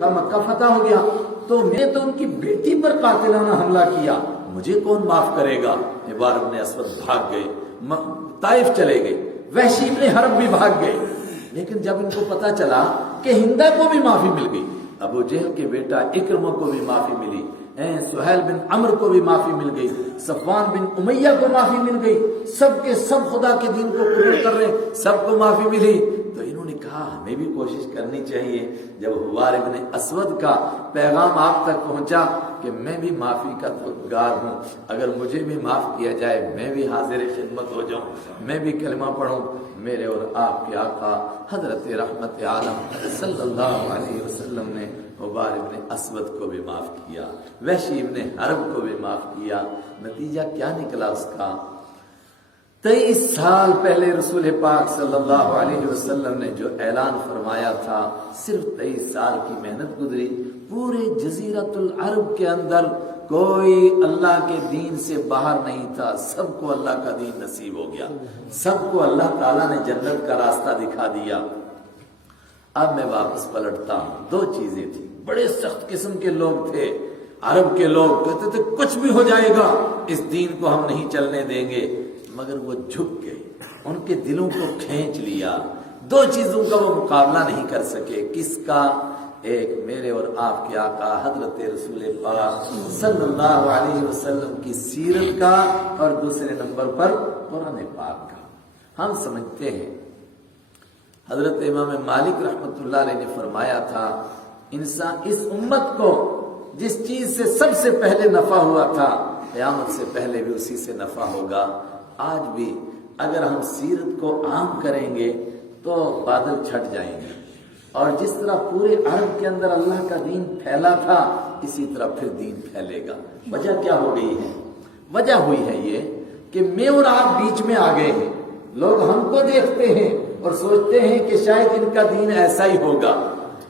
کا مکہ فتح ہو گیا تو میں تو ان کی بیٹی پر قاتلانہ حملہ کیا، مجھے کون معاف کرے گا؟ حبار ابن اسود بھاگ گئے، طائف چلے گئے، وحشی ابن حرب بھی بھاگ گئے۔ لیکن جب ان کو پتا چلا کہ ہندا کو بھی معافی مل گئی، ابو جہل کے بیٹا اکرمہ کو بھی معافی ملی، سہیل بن عمرو کو بھی معافی مل گئی، صفوان بن امیہ کو معافی مل گئی، سب کے سب خدا کے دین کو قبول کر رہے، سب کو معافی ملی، تو انہوں نے کہا ہمیں بھی کوشش کرنی چاہیے۔ جب حبار ابن اسود کا پیغام آپ تک پہنچا کہ میں بھی معافی کا طلبگار ہوں، اگر مجھے بھی معاف کیا جائے میں بھی حاضر خدمت ہو جاؤں، میں بھی کلمہ پڑھوں، میرے اور آپ کے آقا حضرت رحمت عالم صلی اللہ علیہ وسلم نے حبار ابن اسود کو بھی معاف کیا، وحشی ابن حرب کو بھی معاف کیا۔ نتیجہ کیا نکلا اس کا؟ 23 سال پہلے رسول پاک صلی اللہ علیہ وسلم نے جو اعلان فرمایا تھا، صرف 23 سال کی محنت گزری، پورے جزیرۃ العرب کے اندر کوئی اللہ کے دین سے باہر نہیں تھا، سب کو اللہ کا دین نصیب ہو گیا، سب کو اللہ تعالیٰ نے جنت کا راستہ دکھا دیا۔ اب میں واپس پلٹتا ہوں، دو چیزیں تھیں، بڑے سخت قسم کے لوگ تھے، عرب کے لوگ کہتے تھے کچھ بھی ہو جائے گا اس دین کو ہم نہیں چلنے دیں گے، مگر وہ جھک گئے، ان کے دلوں کو کھینچ لیا، دو چیزوں کا وہ مقابلہ نہیں کر سکے۔ کس کا؟ ایک میرے اور آپ کے آقا حضرت رسول پاک صلی اللہ علیہ وسلم کی سیرت کا، اور دوسرے نمبر پر قرآن پاک کا۔ ہم سمجھتے ہیں حضرت امام مالک رحمۃ اللہ علیہ نے فرمایا تھا، انسان اس امت کو جس چیز سے سب سے پہلے نفع ہوا تھا قیامت سے پہلے بھی اسی سے نفع ہوگا۔ آج بھی اگر ہم سیرت کو عام کریں گے تو بادل چھٹ جائیں گے، اور جس طرح پورے عرب کے اندر اللہ کا دین پھیلا تھا اسی طرح پھر دین پھیلے گا۔ وجہ کیا ہو گئی ہے؟ وجہ ہوئی ہے یہ کہ میں اور آپ بیچ میں آ گئے ہیں، لوگ ہم کو دیکھتے ہیں اور سوچتے ہیں کہ شاید ان کا دین ایسا ہی ہوگا،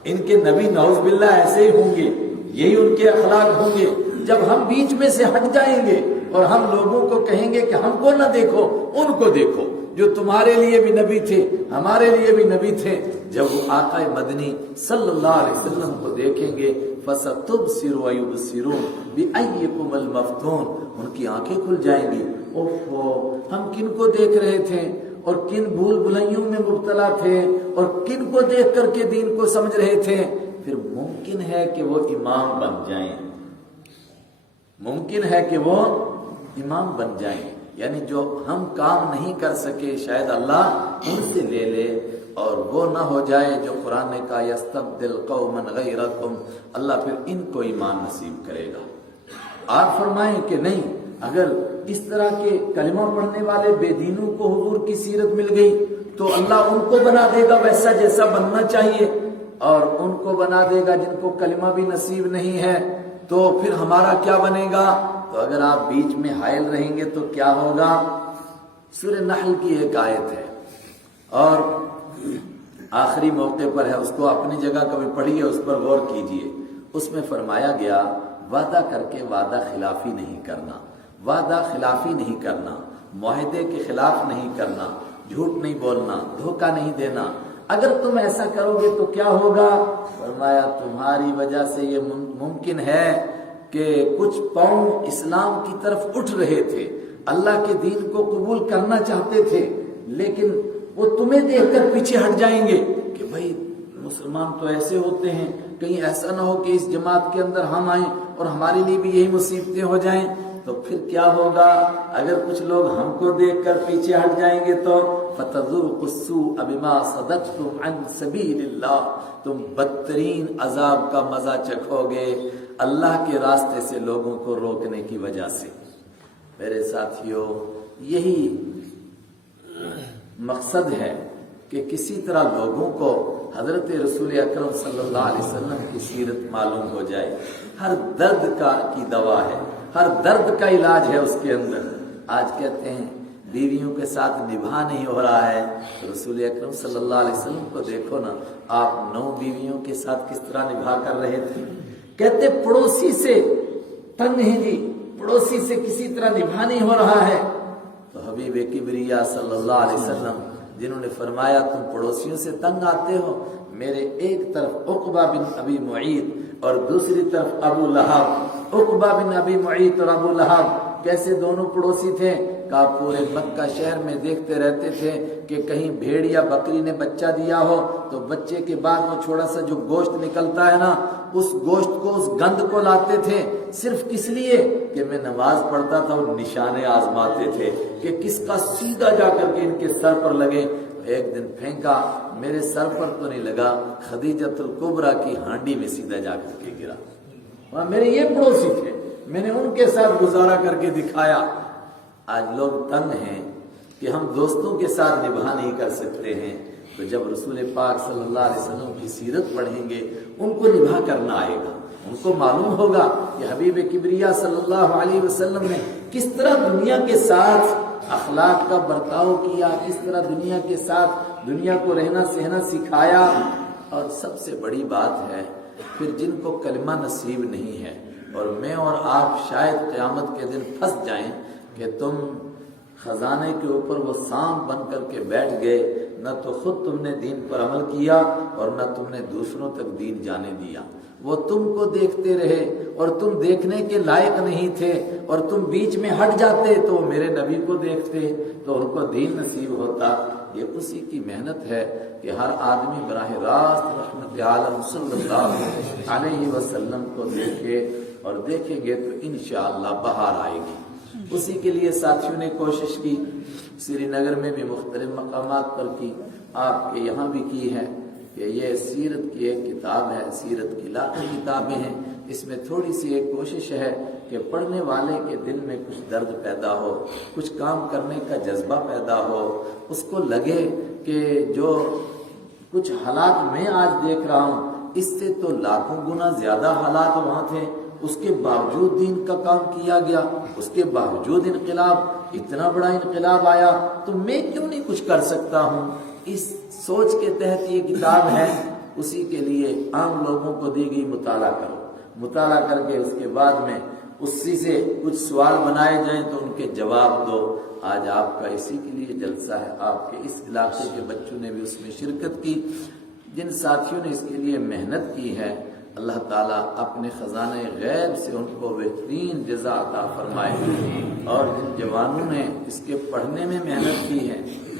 ان کے نبی نعوذ باللہ ایسے ہی ہوں گے، یہی ان کے اخلاق ہوں گے۔ جب ہم بیچ میں سے ہٹ جائیں گے اور ہم لوگوں کو کہیں گے کہ ہم کو نہ دیکھو، ان کو دیکھو جو تمہارے لیے بھی نبی تھے ہمارے لیے بھی نبی تھے، جب وہ آقا مدنی صلی اللہ علیہ وسلم کو دیکھیں گے فَسَتُبْصِرُ وَيُبْصِرُونَ بِأَيِّكُمُ الْمَفْتُونَ، ان کی آنکھیں کھل جائیں گی، اوہ ہم کن کو دیکھ رہے تھے اور کن بھول بھلائیوں میں مبتلا تھے اور کن کو دیکھ کر کے دین کو سمجھ رہے تھے۔ پھر ممکن ہے کہ وہ امام بن جائیں، ممکن ہے کہ وہ امام بن جائیں، یعنی جو ہم کام نہیں کر سکے شاید اللہ ان سے لے لے، اور وہ نہ ہو جائے جو قرآن نے کہا یستبدل قوما غیرکم، اللہ پھر ان کو ایمان نصیب کرے گا۔ آپ فرمائیں کہ نہیں، اگر اس طرح کے کلمہ پڑھنے والے بے دینوں کو حضور کی سیرت مل گئی تو اللہ ان کو بنا دے گا ویسا جیسا بننا چاہیے، اور ان کو بنا دے گا جن کو کلمہ بھی نصیب نہیں ہے، تو پھر ہمارا کیا بنے گا؟ تو اگر آپ بیچ میں حائل رہیں گے تو کیا ہوگا؟ سورہ نحل کی ایک آیت ہے اور آخری موقع پر ہے، اس کو اپنی جگہ کبھی پڑھیے، اس پر غور کیجئے۔ اس میں فرمایا گیا وعدہ کر کے وعدہ خلافی نہیں کرنا، وعدہ خلافی نہیں کرنا، معاہدے کے خلاف نہیں کرنا، جھوٹ نہیں بولنا، دھوکہ نہیں دینا۔ اگر تم ایسا کرو گے تو کیا ہوگا؟ فرمایا تمہاری وجہ سے یہ ممکن ہے کہ کچھ پاؤں اسلام کی طرف اٹھ رہے تھے، اللہ کے دین کو قبول کرنا چاہتے تھے، لیکن وہ تمہیں دیکھ کر پیچھے ہٹ جائیں گے کہ بھائی مسلمان تو ایسے ہوتے ہیں، کہیں ایسا نہ ہو کہ اس جماعت کے اندر ہم آئیں اور ہمارے لیے بھی یہی مصیبتیں ہو جائیں۔ تو پھر کیا ہوگا؟ اگر کچھ لوگ ہم کو دیکھ کر پیچھے ہٹ جائیں گے تو فَتَذُوقُوا السُّوءَ بِمَا صَدَدتُّمْ عَنْ سَبِيلِ اللَّهِ، تم بدترین عذاب کا مزہ چکھو گے اللہ کے راستے سے لوگوں کو روکنے کی وجہ سے۔ میرے ساتھیوں، یہی مقصد ہے کہ کسی طرح لوگوں کو حضرت رسول اکرم صلی اللہ علیہ وسلم کی سیرت معلوم ہو جائے۔ ہر درد کی دوا ہے، ہر درد کا علاج ہے اس کے اندر۔ آج کہتے ہیں بیویوں کے ساتھ نبھا نہیں ہو رہا ہے، رسول اکرم صلی اللہ علیہ وسلم کو دیکھو نا، آپ 9 بیویوں کے ساتھ کس طرح نبھا کر رہے تھے۔ کہتے پڑوسی سے تنگ ہیں جی، پڑوسی سے کسی طرح نبھا نہیں ہو رہا ہے۔ تو حبیب کبریا صلی اللہ علیہ وسلم جنہوں نے فرمایا تم پڑوسیوں سے تنگ آتے ہو، میرے ایک طرف عقبہ بن ابی معیط اور دوسری طرف ابو لہب۔ عقبہ بن ابی معیط اور ابو لہب کیسے دونوں پڑوسی تھے؟ کہا پورے مکہ شہر میں دیکھتے رہتے تھے کہ کہیں بھیڑ یا بکری نے بچہ دیا ہو تو بچے کے بعد وہ تھوڑا سا جو گوشت نکلتا ہے نا، اس گوشت کو، اس گند کو لاتے تھے، صرف کس لیے کہ میں نماز پڑھتا تھا اور نشانے آزماتے تھے کہ کس کا سیدھا جا کر کے ان کے سر پر لگے۔ ایک دن پھینکا، میرے سر پر تو نہیں لگا، خدیجۃ الکبریٰ کی ہانڈی میں سیدھا جا کر کے گرا۔ وہاں میرے یہ پڑوسی تھے، میں نے ان کے ساتھ گزارا کر کے دکھایا۔ آج لوگ تنگ ہیں کہ ہم دوستوں کے ساتھ نبھا نہیں کر سکتے ہیں، تو جب رسول پاک صلی اللہ علیہ وسلم کی سیرت پڑھیں گے ان کو نبھا کرنا آئے گا، ان کو معلوم ہوگا کہ حبیب کبریا صلی اللہ علیہ وسلم نے کس طرح دنیا کے ساتھ اخلاق کا برتاؤ کیا، کس طرح دنیا کے ساتھ دنیا کو رہنا سہنا سکھایا۔ اور سب سے بڑی بات ہے پھر جن کو کلمہ نصیب نہیں ہے، اور میں اور آپ شاید قیامت کے دن پھنس جائیں کہ تم خزانے کے اوپر وہ سانپ بن کر کے بیٹھ گئے، نہ تو خود تم نے دین پر عمل کیا اور نہ تم نے دوسروں تک دین جانے دیا۔ وہ تم کو دیکھتے رہے اور تم دیکھنے کے لائق نہیں تھے، اور تم بیچ میں ہٹ جاتے تو وہ میرے نبی کو دیکھتے تو ان کو دین نصیب ہوتا۔ یہ اسی کی محنت ہے کہ ہر آدمی براہ راست رحمت عالم صلی اللہ علیہ وسلم کو دیکھے، اور دیکھیں گے تو انشاءاللہ بہار آئے گی۔ اسی کے لیے ساتھیوں نے کوشش کی، سری نگر میں بھی مختلف مقامات پر کی، آپ کے یہاں بھی کی ہے کہ یہ سیرت کی ایک کتاب ہے، سیرت کی لاکھوں کتابیں ہیں، اس میں تھوڑی سی ایک کوشش ہے کہ پڑھنے والے کے دل میں کچھ درد پیدا ہو، کچھ کام کرنے کا جذبہ پیدا ہو، اس کو لگے کہ جو کچھ حالات میں آج دیکھ رہا ہوں اس سے تو لاکھوں گنا زیادہ حالات وہاں تھے، اس کے باوجود دین کا کام کیا گیا، اس کے باوجود انقلاب، اتنا بڑا انقلاب آیا، تو میں کیوں نہیں کچھ کر سکتا ہوں؟ اس سوچ کے تحت یہ کتاب ہے۔ اسی کے لیے عام لوگوں کو دی گئی، مطالعہ کرو، مطالعہ کر کے اس کے بعد میں اسی سے کچھ سوال بنائے جائیں تو ان کے جواب دو۔ آج آپ کا اسی کے لیے جلسہ ہے، آپ کے اس علاقے کے بچوں نے بھی اس میں شرکت کی، جن ساتھیوں نے اس کے لیے محنت کی ہے، اللہ تعالیٰ اپنے خزانے غیب سے ان کو بہترین جزا عطا فرمائے۔ اور جن جوانوں نے اس کے پڑھنے میں محنت کی ہے،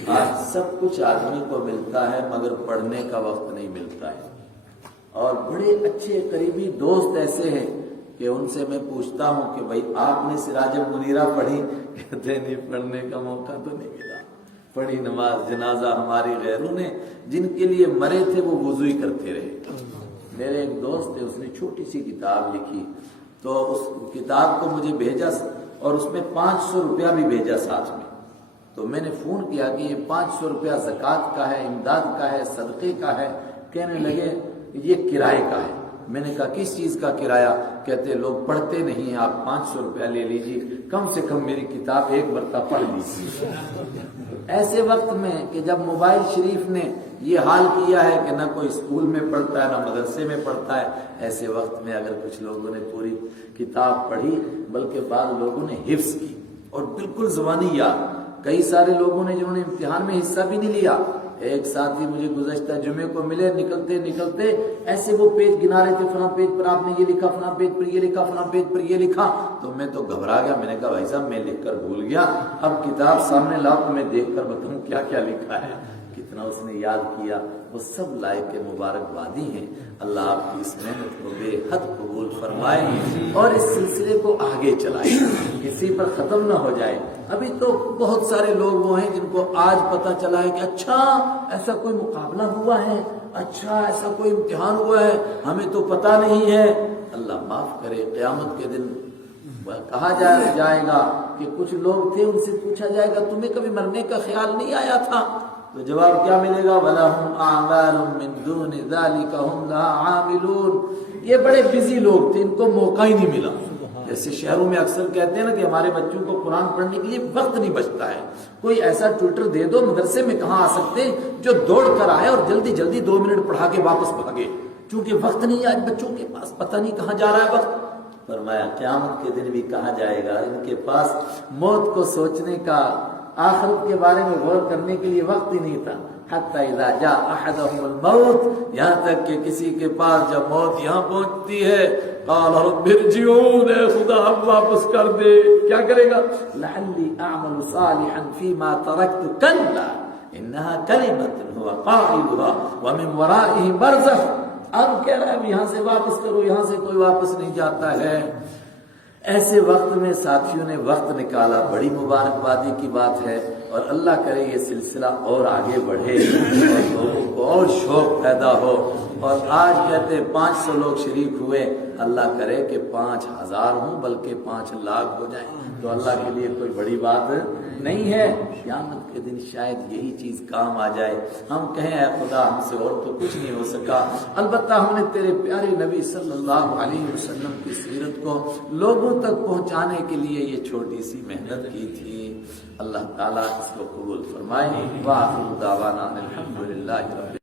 آج سب کچھ آدمی کو ملتا ہے مگر پڑھنے کا وقت نہیں ملتا ہے۔ اور بڑے اچھے قریبی دوست ایسے ہیں کہ ان سے میں پوچھتا ہوں کہ بھائی آپ نے سراج منیرہ پڑھی؟ کہتے نہیں، پڑھنے کا موقع تو نہیں ملا۔ پڑھی نماز جنازہ ہماری غیروں نے جن کے لیے مرے تھے وہ وضو ہی کرتے رہے۔ میرے ایک دوست ہے، اس نے چھوٹی سی کتاب لکھی، تو اس کتاب کو مجھے بھیجا اور اس میں 500 روپیہ بھی بھیجا ساتھ میں۔ تو میں نے فون کیا کہ یہ 500 روپیہ زکوٰۃ کا ہے، امداد کا ہے، صدقے کا ہے؟ کہنے لگے یہ کرائے کا ہے۔ میں نے کہا کس چیز کا کرایہ؟ کہتے لوگ پڑھتے نہیں، آپ 500 روپیہ لے لیجیے، کم سے کم میری کتاب ایک مرتبہ پڑھ لیجیے۔ ایسے وقت میں کہ جب موبائل شریف نے یہ حال کیا ہے کہ نہ کوئی اسکول میں پڑھتا ہے نہ مدرسے میں پڑھتا ہے، ایسے وقت میں اگر کچھ لوگوں نے پوری کتاب پڑھی، بلکہ بعض لوگوں نے حفظ کی اور بالکل زبانی یاد، کئی سارے لوگوں نے جنہوں نے امتحان میں حصہ بھی نہیں لیا۔ ایک ساتھی مجھے گزشتہ جمعے کو ملے، نکلتے نکلتے ایسے وہ پیج گنا رہے تھے، فلاں پیج پر آپ نے یہ لکھا، فلاں پیج پر یہ لکھا، فلاں پیج پر یہ لکھا، تو میں تو گھبرا گیا۔ میں نے کہا بھائی صاحب میں لکھ کر بھول گیا، اب کتاب سامنے لاؤ تو میں دیکھ کر بتاؤں کیا کیا لکھا ہے۔ کتنا اس نے یاد کیا، وہ سب لائق مبارکبادی ہیں۔ اللہ آپ کی اس محنت کو بے حد قبول فرمائے اور اس سلسلے کو آگے چلائے، کسی پر ختم نہ ہو جائے۔ ابھی تو بہت سارے لوگ وہ ہیں جن کو آج پتہ چلا ہے کہ اچھا ایسا کوئی مقابلہ ہوا ہے، اچھا ایسا کوئی امتحان ہوا ہے، ہمیں تو پتہ نہیں ہے۔ اللہ معاف کرے، قیامت کے دن کہا جائے گا کہ کچھ لوگ تھے، ان سے پوچھا جائے گا تمہیں کبھی مرنے کا خیال نہیں آیا تھا؟ تو جواب کیا ملے گا؟ وَلَهُمْ أَعْمَالٌ مِّن دُونِ ذَلِكَ هُمْ لَهَا عَامِلُونَ۔ یہ بڑے بزی لوگ تھے، ان کو موقع ہی نہیں ملا۔ جیسے شہروں میں اکثر کہتے ہیں نا کہ ہمارے بچوں کو قرآن پڑھنے کے لیے وقت نہیں بچتا ہے، کوئی ایسا ٹویٹر دے دو، مدرسے میں کہاں آ سکتے جو دوڑ کر آئے اور جلدی جلدی 2 منٹ پڑھا کے واپس بھاگے، کیونکہ وقت نہیں ہے آج بچوں کے پاس، پتہ نہیں کہاں جا رہا ہے وقت۔ فرمایا قیامت کے دن بھی کہا جائے گا ان کے پاس موت کو سوچنے کا آخرت کے بارے میں غور کرنے کے لیے وقت ہی نہیں تھا. حتی اذا جاء احدهم الموت، یہاں تک کہ کسی کے پاس جب موت یہاں پہنچتی ہے، قال رب ارجعون، اے خدا اب واپس کر دے. کیا کرے گا؟ لعلی اعمل صالحا فیما ترکت کلا انها کلمۃ هو قائلها ومن ورائه برزخ. اب کہہ رہا ہے یہاں سے واپس کرو، یہاں سے کوئی واپس نہیں جاتا ہے. ایسے وقت میں ساتھیوں نے وقت نکالا، بڑی مبارکبادی کی بات ہے، اور اللہ کرے یہ سلسلہ اور آگے بڑھے اور لوگوں کو اور شوق پیدا ہو. اور آج کہتے 500 لوگ شریک ہوئے، اللہ کرے کہ 5000 ہوں بلکہ 5 لاکھ ہو جائیں تو اللہ کے لیے کوئی بڑی بات نہیں ہے. قیامت کے دن شاید یہی چیز کام آ جائے، ہم کہیں اے خدا ہم سے اور تو کچھ نہیں ہو سکا، البتہ ہم نے تیرے پیارے نبی صلی اللہ علیہ وسلم کی سیرت کو لوگوں تک پہنچانے کے لیے یہ چھوٹی سی محنت کی تھی. اللہ تعالیٰ اس کو قبول فرمائے. وآخر دعوانا الحمدللہ رب